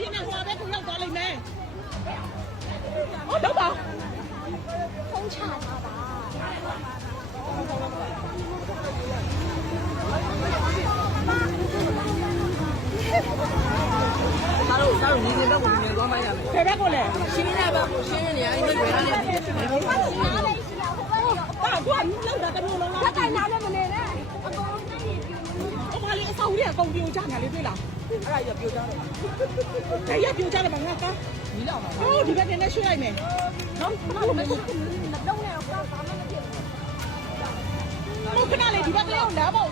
ပြင်းနဲ့ဟိုပဲခုရောက်သွားလိမ့်မယ်ဟောတော့ပါဖုန်းချတာပါစားလို့ညီနေတော့ကိုမြင်သွားမှရမယ် ဘယ်ဘက်ကိုလဲ ရှင်းနေပါကိုရှင်းနေနေအဲ့ဒီဘယ်ကနေပါကွာလောက်တာတမျိုးလုံးလားတိုင်နာလည်းမနေနဲ့အကုန်လုံးနိုင်နေပြိုအမလေးအဆောင်ကြီးအကုန်ပြိုကြညာလေးတွေ့လားအဲ့ဒါကြီးပြိုကြတယ် ဒါရပြိုကြတယ်မငါက ညီလောက်ပါ ဟိုဒီဘက်ကနေရွှေ့လိုက်မယ်နော်မမရှိမလုံးနဲ့တော့ဘာမှမဖြစ်ဘူးခဏလေးဒီဘက်ကလေးကိုလာပေါ့